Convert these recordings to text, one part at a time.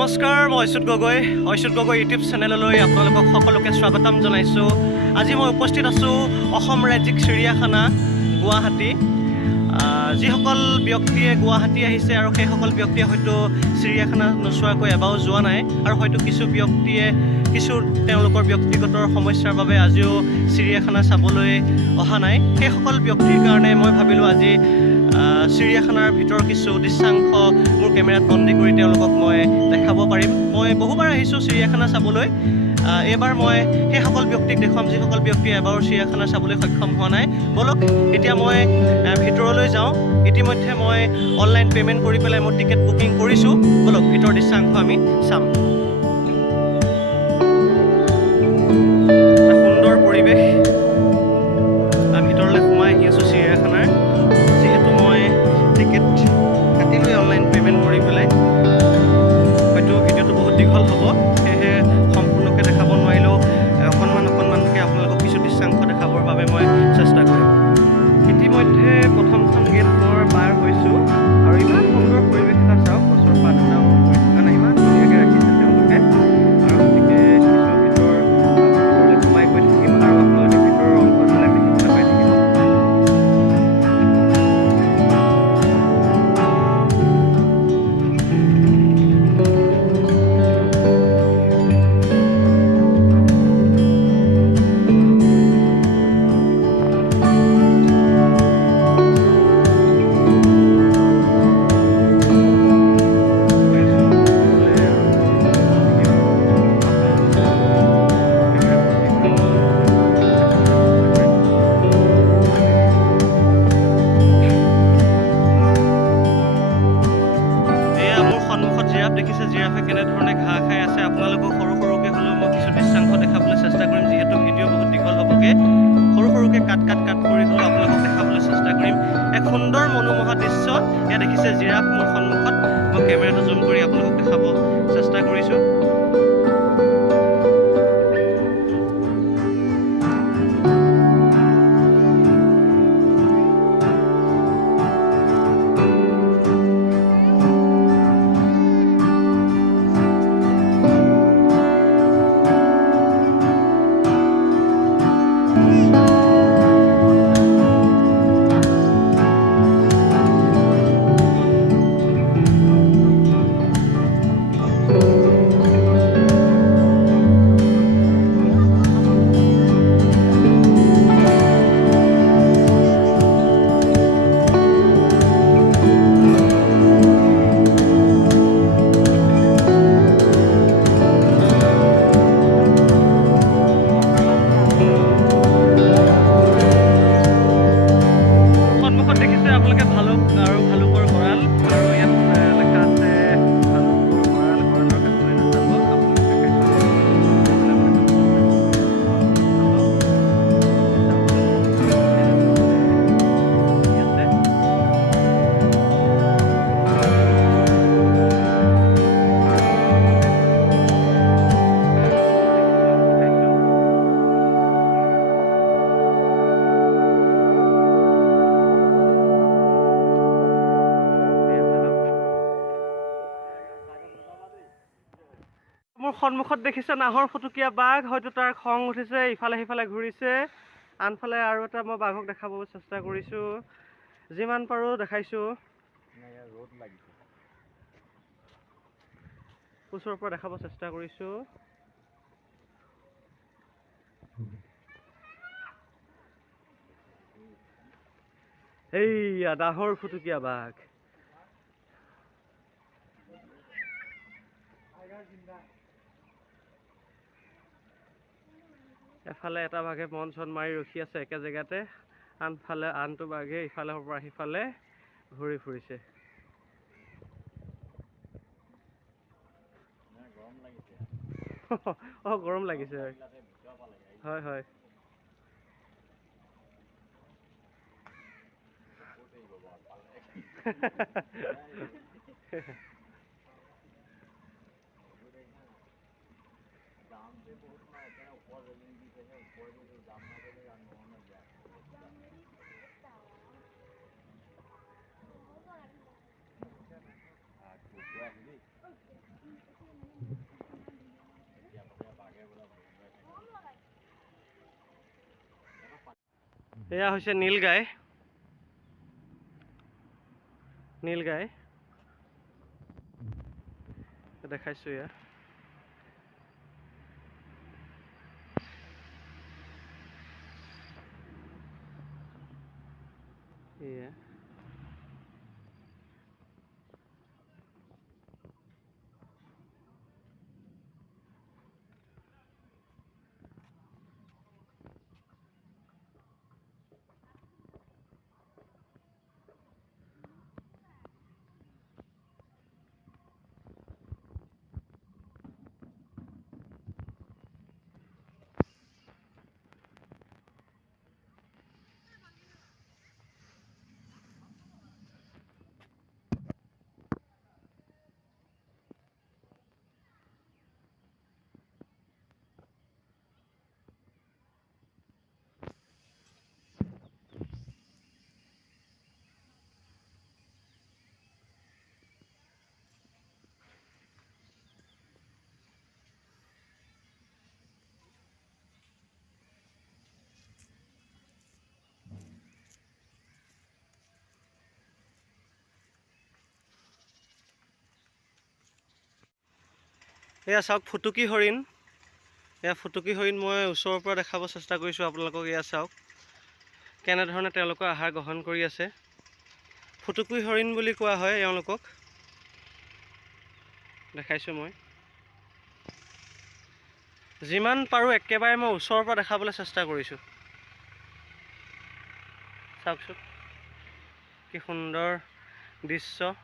নমস্কাৰ, মই ঐশ্বত গগৈ ইউটিউব চেনেললৈ আপোনালোকক সকলোকে স্বাগতম জনাইছোঁ। আজি মই উপস্থিত আছোঁ অসম ৰাজ্যিক চিৰিয়াখানা গুৱাহাটী। যিসকল ব্যক্তিয়ে গুৱাহাটী আহিছে আৰু সেইসকল ব্যক্তিয়ে হয়তো চিৰিয়াখানা নোচোৱাকৈ এবাৰো যোৱা নাই, আৰু হয়তো কিছু ব্যক্তিয়ে তেওঁলোকৰ ব্যক্তিগত সমস্যাৰ বাবে আজিও চিৰিয়াখানা চাবলৈ অহা নাই। সেইসকল ব্যক্তিৰ কাৰণে মই ভাবিলোঁ আজি চিৰিয়াখানাৰ ভিতৰৰ কিছু দৃশ্যাংশ মোৰ কেমেৰাত বন্দী কৰি তেওঁলোকক মই দেখাব পাৰিম। মই বহুবাৰ আহিছোঁ চিৰিয়াখানা চাবলৈ। এইবাৰ মই সেইসকল ব্যক্তিক দেখুৱাম যিসকল ব্যক্তিয়ে এবাৰো চিৰিয়াখানা চাবলৈ সক্ষম হোৱা নাই। বলক এতিয়া মই ভিতৰলৈ যাওঁ। ইতিমধ্যে মই অনলাইন পে'মেণ্ট কৰি পেলাই মই টিকেট বুকিং কৰিছোঁ। বলক ভিতৰৰ দৃশ্যাংশ আমি চাম। সুন্দৰ পৰিৱেশ। ভিতৰলৈ সোমাই আহি আছোঁ চিৰিয়াখানাৰ। যিহেতু মই টিকেট কাটিলৈ অনলাইন পে'মেণ্ট কৰি পেলাই, হয়তো ভিডিঅ'টো বহুত দীঘল হ'ব, সেয়েহে সম্পূৰ্ণকৈ দেখাব নোৱাৰিলেও অকণমানকৈ আপোনালোকক কিছু দৃশ্যাংশ দেখাবৰ বাবে মই চেষ্টা কৰিম। ইতিমধ্যে প্ৰথমখন গেট মই পাৰ হৈছোঁ, আৰু ইমান সুন্দৰ পৰিৱেশ এটা চাওক। গছৰ পাত এটাও পৰি থকা নাই, ইমান ধুনীয়াকৈ ৰাখিছে তেওঁলোকে। আৰু গতিকে কিছু ভিতৰলৈ সোমাই গৈ থাকিম আৰু আপোনালোকে ভিতৰৰ অংশবিলাক দেখিবলৈ পাই থাকিব। দেখিছে জিৰাফে কেনেধৰণে ঘাঁহ খাই আছে। আপোনালোকক সৰু সৰুকৈ হ'লেও মই কিছু দৃশ্যাংশ দেখাবলৈ চেষ্টা কৰিম, যিহেতু ভিডিঅ' বহুত দীঘল হ'বগৈ। সৰু সৰুকৈ কাট কৰি হ'লেও আপোনালোকক দেখাবলৈ চেষ্টা কৰিম। এক সুন্দৰ মনোমোহা দৃশ্য। এয়া দেখিছে জিৰাফ মোৰ সন্মুখত। মই কেমেৰাটো জুম কৰি আপোনালোকক দেখাব চেষ্টা কৰিছোঁ। আপোনালোকে ভালুক আৰু ভালুকৰ গঁৰাল, আৰু ইয়াত লেখা আছে ভালুকৰ গঁৰাল, গঁৰালৰ কাষলৈ নাযাব। মোৰ সন্মুখত দেখিছে নাহৰ ফুটুকীয়া বাঘ। হয়তো তাৰ খং উঠিছে, ইফালে সিফালে ঘূৰিছে। আনফালে আৰু এটা মই বাঘক দেখাব চেষ্টা কৰিছোঁ, যিমান পাৰোঁ দেখাইছোঁ। ওচৰৰ পৰা দেখাব চেষ্টা কৰিছোঁ। এইয়া নাহৰ ফুটুকীয়া বাঘ। এফালে এটা বাঘে মন চন মাৰি ৰখি আছে একে জেগাতে, আনফালে আনটো বাঘে ইফালৰ পৰা সিফালে ঘূৰি ফুৰিছে। গৰম লাগিছে। হয় হয়। এয়া হৈছে নীলগাই দেখাইছোঁ এয়া এয়া এয়া চাওক ফুটুকী হৰিণ মই ওচৰৰ পৰা দেখাব চেষ্টা কৰিছোঁ আপোনালোকক এয়া চাওক কেনেধৰণে তেওঁলোকে আহাৰ গ্ৰহণ কৰি আছে ফুটুকী হৰিণ বুলি কোৱা হয় এওঁলোকক দেখাইছোঁ মই যিমান পাৰোঁ একেবাৰে মই ওচৰৰ পৰা দেখাবলৈ চেষ্টা কৰিছোঁ চাওকচোন কি সুন্দৰ দৃশ্য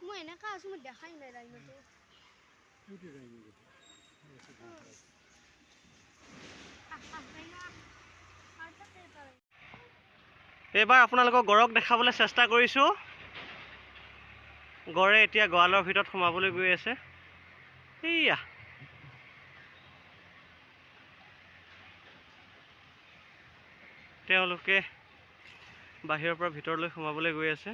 মই এনেকা আছো মই দেখাই নাই ৰাইনোটো এইবাৰ আপোনালোকক গড়ক দেখাবলৈ চেষ্টা কৰিছোঁ গড়ে এতিয়া গঁৰালৰ ভিতৰত সোমাবলৈ গৈ আছে এইয়া তেওঁলোকে বাহিৰৰ পৰা ভিতৰলৈ সোমাবলৈ গৈ আছে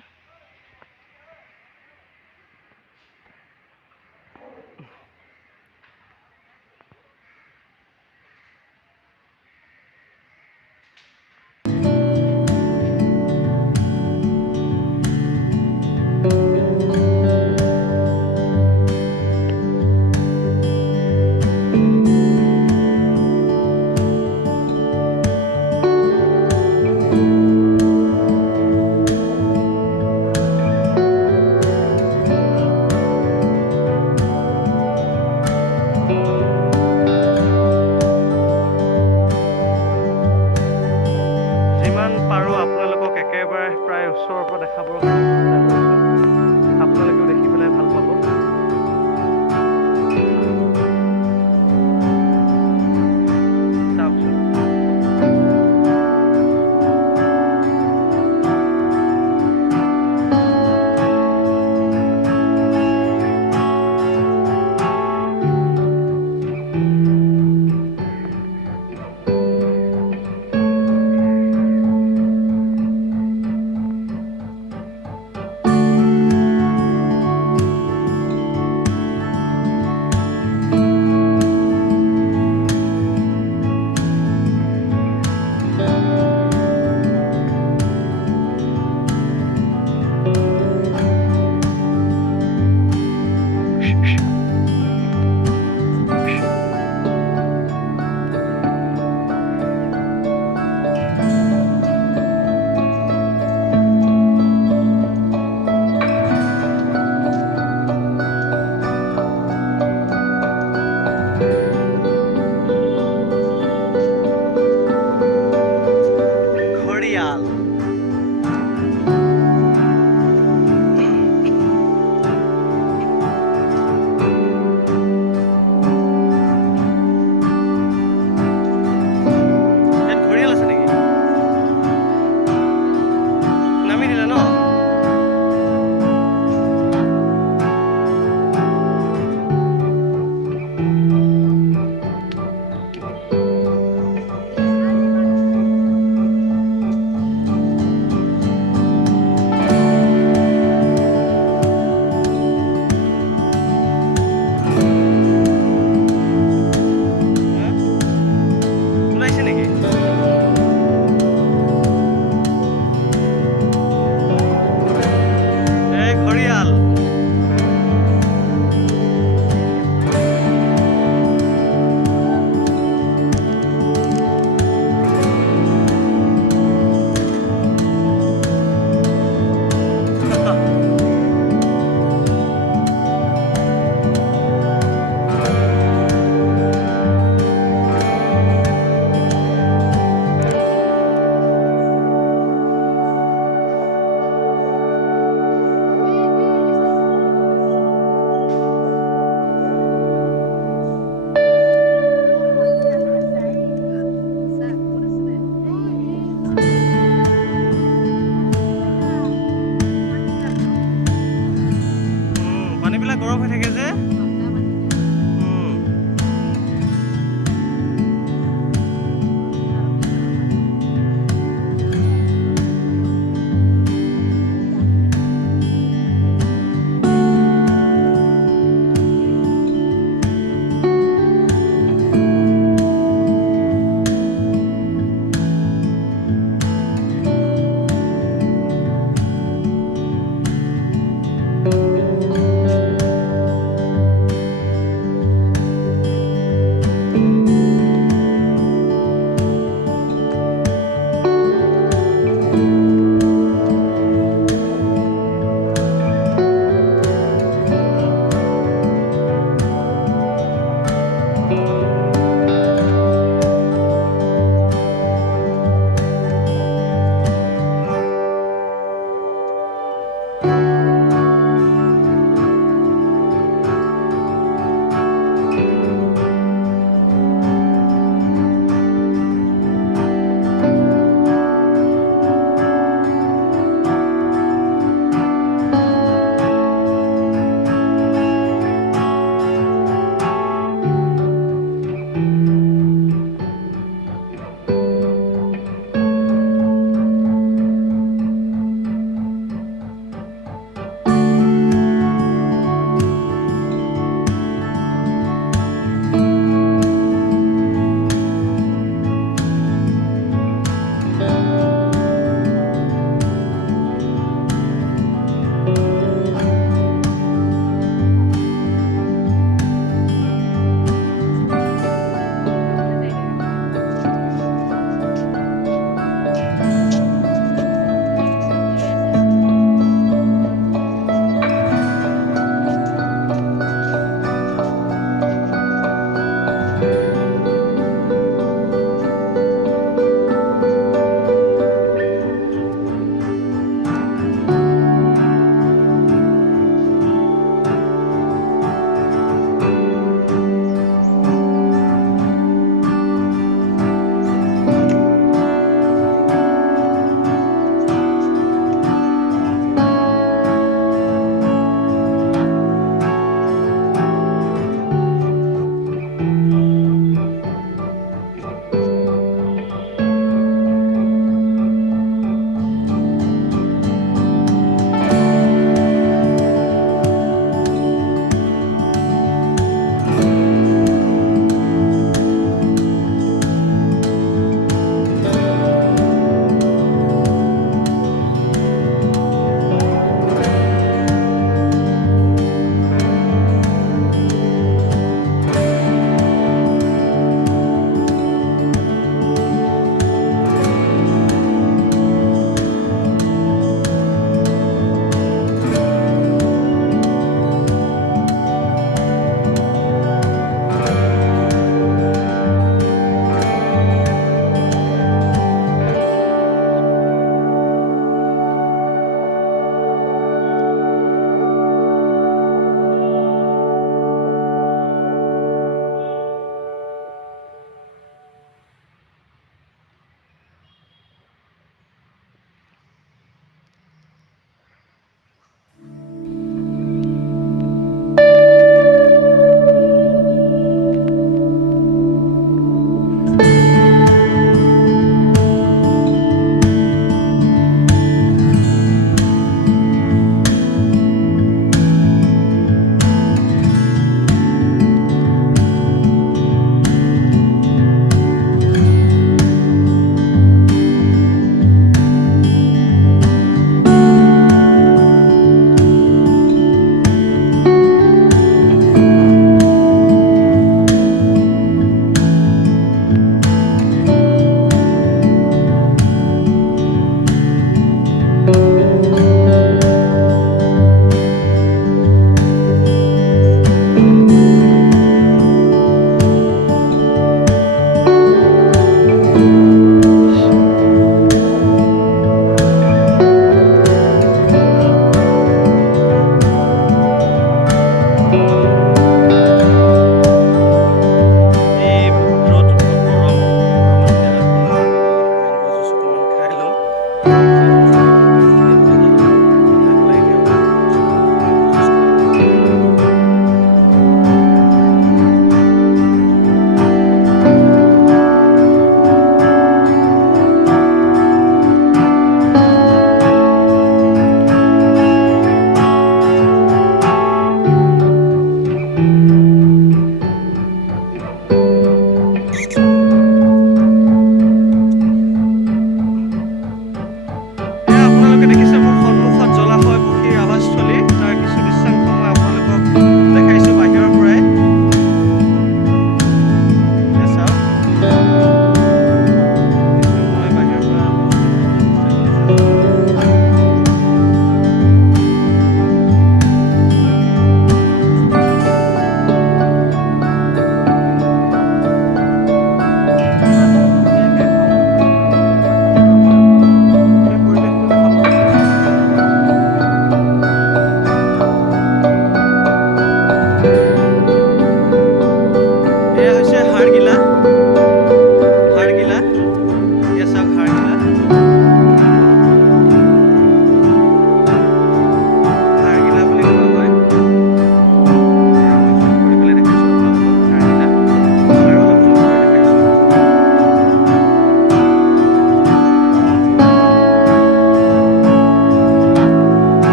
প্ৰায় ওচৰৰ পৰা দেখাবৰ কাৰণে চেষ্টা কৰিছোঁ আপোনালোকেও দেখি পেলাই ভাল পাব চাওকচোন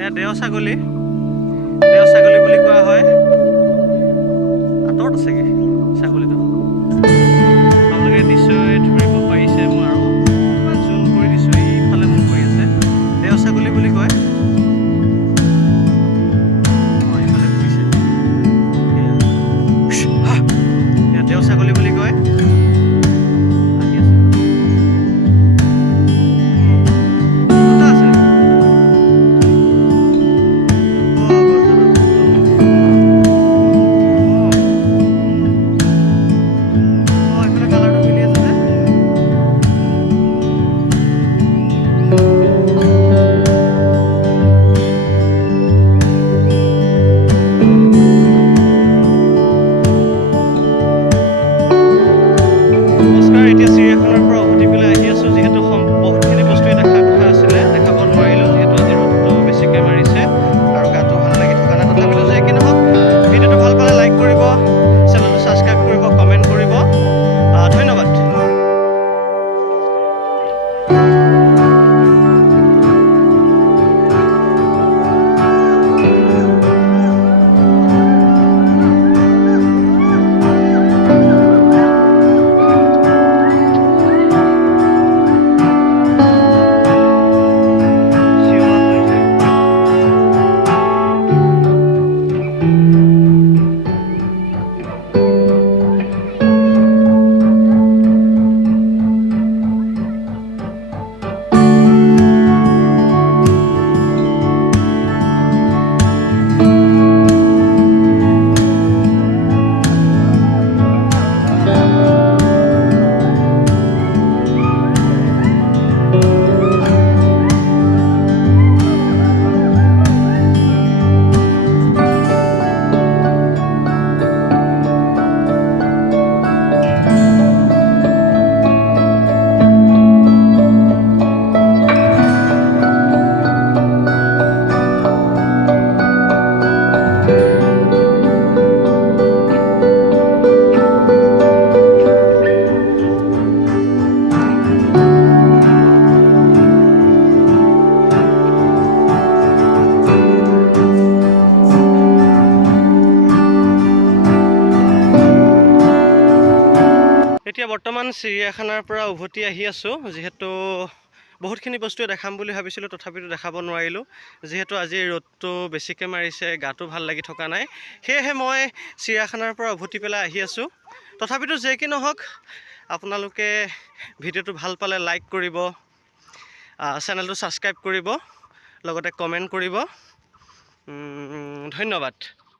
এয়া দেও ছাগলী বুলি কোৱা হয়। আঁতৰত আছেগৈ ছাগলীটো, আপোনালোকে নিশ্চয় ধৰিব পাৰিছে। মই আৰু অকণমান জুম কৰি দিছোঁ, এইফালে মোৰ কৰি আছে। দেও ছাগলী বুলি কয়। এইফালে ঘূৰিছে, এয়া দেও ছাগলী বুলি কয়। আহি আছে। দুটা আছে নেকি? এইফালে কালাৰটো মিলি আছে যে। নমস্কাৰ, এতিয়া চিৰিয়াখানাৰ পৰা উভতি পেলাই আহি আছোঁ। যিহেতু বহুতখিনি বস্তুৱে দেখাৰ কথা আছিলে, দেখাব নোৱাৰিলোঁ যিহেতু আজি ৰ'দটো বেছিকৈ মাৰিছে আৰু গাটো ভাল লাগি থকা নাই। তথাপিতো যে কি নহওক, ভিডিঅ'টো ভাল পালে লাইক কৰিব, চেনেলটো ছাবস্ক্ৰাইব কৰিব, কমেণ্ট কৰিব। ধন্যবাদ। এতিয়া বৰ্তমান চিৰিয়াখানাৰ পৰা উভতি আহি আছোঁ। যিহেতু বহুতখিনি বস্তুৱে দেখাম বুলি ভাবিছিলোঁ, তথাপিতো দেখাব নোৱাৰিলোঁ। যিহেতু আজি ৰ'দটো বেছিকৈ মাৰিছে, গাটো ভাল লাগি থকা নাই, সেয়েহে মই চিৰিয়াখানাৰ পৰা উভতি পেলাই আহি আছোঁ। তথাপিতো যে কি নহওক, আপোনালোকে ভিডিঅ'টো ভাল পালে লাইক কৰিব, চেনেলটো ছাবস্ক্ৰাইব কৰিব, লগতে কমেণ্ট কৰিব। ধন্যবাদ।